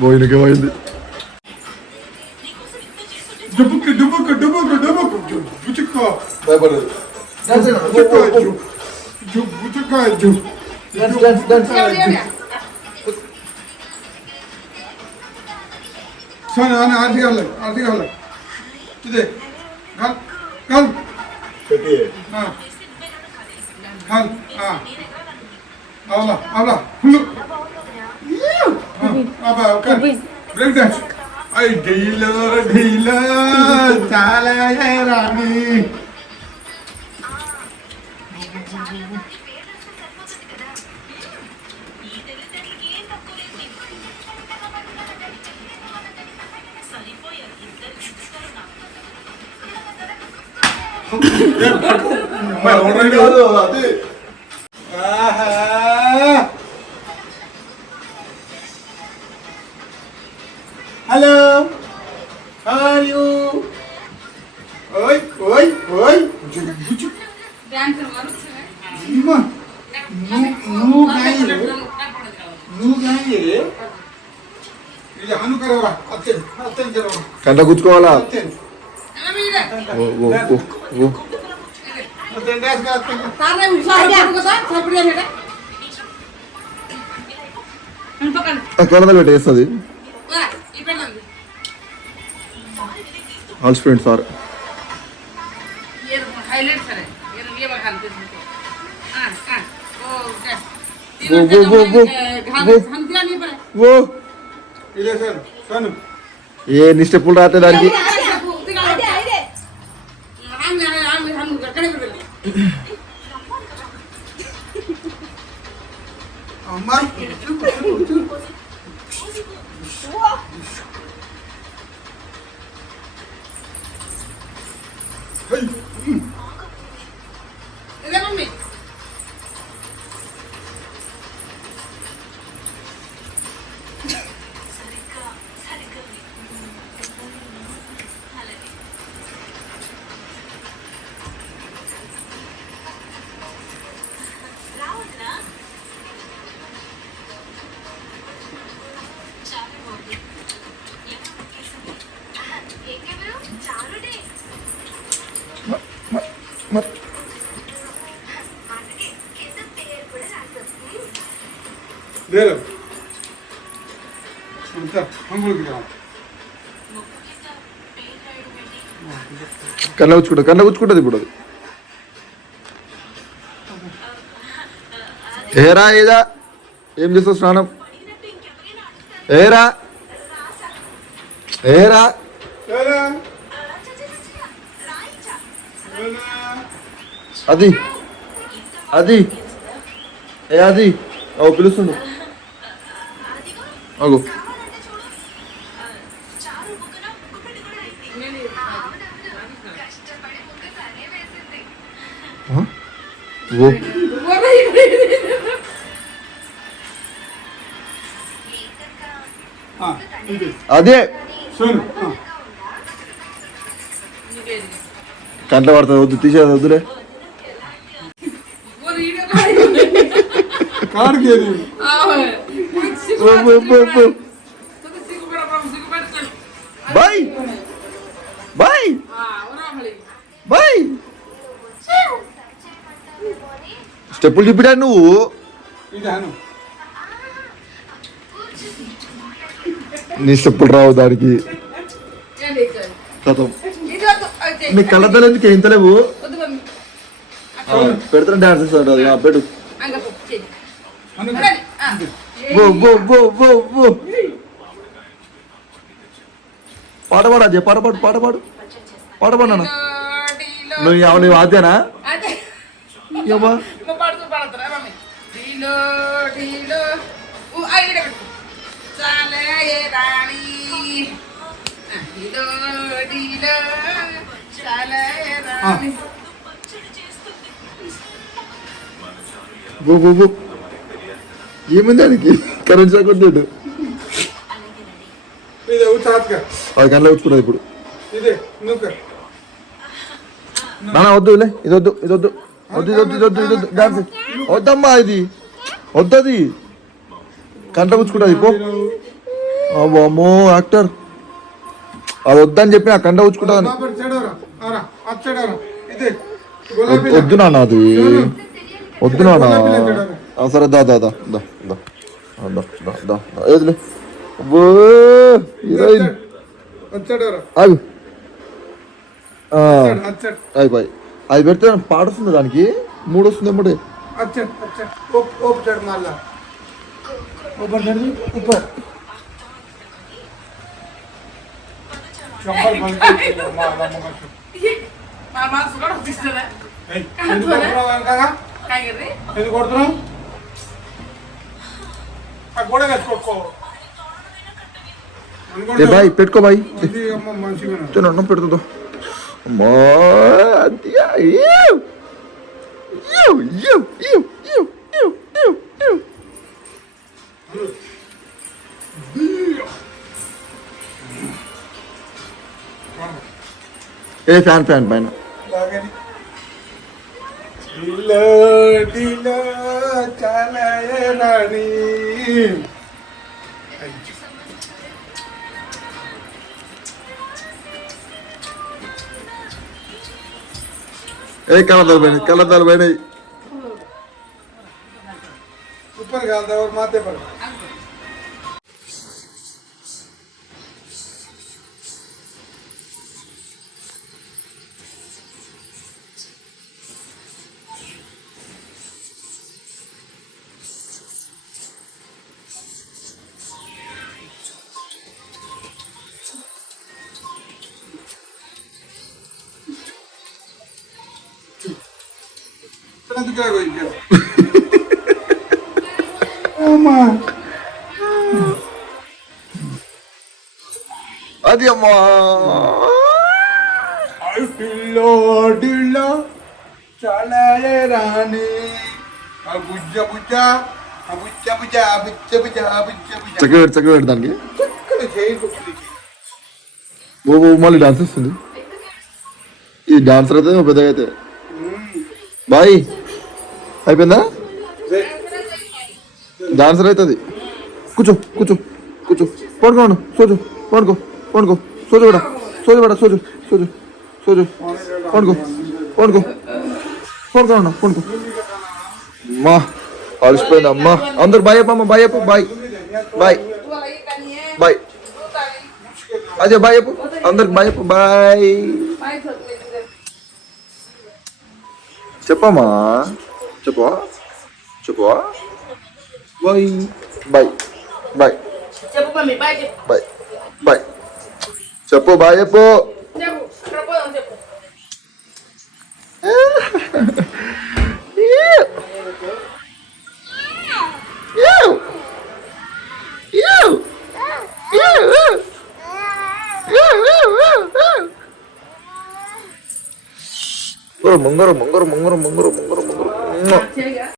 పోయినకే పోయింది. భయపడదు. आरती घाल तिथे घाल घाल घाल आवला आवला फुल ब्रेक डान्स आई ढीला चाला राणी Hello, how are you? Oi. Dancer maru. No guy. ఇది హను కరవరా అత్తెన్ కరవరా కంట గుచ్చుకోవాలా కలదలు పెట్టేస్తుంది ఆల్ స్టూడెంట్స్ సార్ ఏ నీ స్టెప్పులు రాతే దానికి కళ్ళ గుచ్చుకుంటుంది ఇప్పుడు అది ఏరా ఏదా ఏం చేస్తావు స్నానం ఏరా అది అది పిలుస్తుండు అగో అదే కంట పడుతుంది వద్దు తీసేది వద్దులే బాయ్ బాయ్ బాయ్ స్టెప్పులు చూపిడా నువ్వు నీ స్టెప్పులు రావు దానికి నీ కళ్ళతో ఎందుకు ఇంతలేవు పెడతాను డాన్స్ ఇస్తాడు పెట్టు పాట పాడు అజయ్ పాట పాడు నాన్న నువ్వు వాద్యానా డీలో చాలయరా బో బో బో ఏమైంది దానికి కరెంట్ షాక్ కొట్టాడు ఇదే ఉచాత్క అది కళ్ళ వచ్చుకున్నది ఇప్పుడు ఇదే నువ్వు నాన్న వద్దు ఇది వద్దు ఇది వద్దు వద్దు ఇది వద్దు ఇది వద్దు ఇది వద్దు డాన్స్ వద్దమ్మా ఇది వద్దది కంట పుచ్చుకుంటుంది పో అమ్మో యాక్టర్ అది వద్దని చెప్పి నా కంట పుచ్చుకుంటుంది వద్దు నాన్న అది వద్దు నాన్న సరే దా దా దా దా దా దా దా దా ఏదిలే హీరోయిన్ ఆగు అయిపోయి అది పెడితే పాట వస్తుంది దానికి 3 వస్తుంది ఎమ్మటే మా మనసు కూడా ఒప్పిస్తుందా కాయగర్రి ఎందుకు కొడుతున్నావు ఆ గోడ వేసుకో ఏ బాయ్ పెట్టుకో బాయ్ మంచిగా అన్నం పెడుతుందో అమ్మా అద్దియా ఏ ఫ్యాన్ ఫ్యాన్ పైన రాణి ఏ కలర్దాలు పోయినాయి ऊपर गाल दे और माथे पर Tenang juga gue juga. Oma. అది అమ్మా ఢిల్లో ఢిల్లో చాలాయే రాణి బుజ్జ బుజ్జ బుజ్జ బుజ్జ బుజ్జ బుజ్జ బుజ్జ బుజ్జ చక్కబెట్టు దానికి చక్కగా చేయి ఓ మళ్ళీ డాన్స్ వస్తుంది ఈ డాన్సర్ అయితే పెద్దగా అయితే బాయ్ అయిపోయిందా డాన్సర్ అవుతుంది కూర్చో కూర్చో కూర్చో పడుకోండు సోజు పడుకో పడుకో సోజు కూడా సోజు కూడా సోజు సోజు సోజు పడుకో పడుకో పడుకోండి పడుకో అమ్మా అలసిపోయింది అమ్మా అందరు బాయ్ చెప్పమ్మా బాయ్ చెప్పు బాయ్ బాయ్ బాయ్ అదే బాయ్ చెప్పు అందరికి బాయ్ చెప్పు బాయ్ చెప్పమ్మా చెప్పవా చెప్పవా బాయ్ బాయ్ బాయ్ చెప్పు మమ్మీ బాయ్ బాయ్ బాయ్ చెప్పు బాయ్ చెప్పు చెప్పు ప్రపోజల్ చెప్పు ముంగరు ముంగరు ముంగరు ముంగరు ముంగరు ముంగరు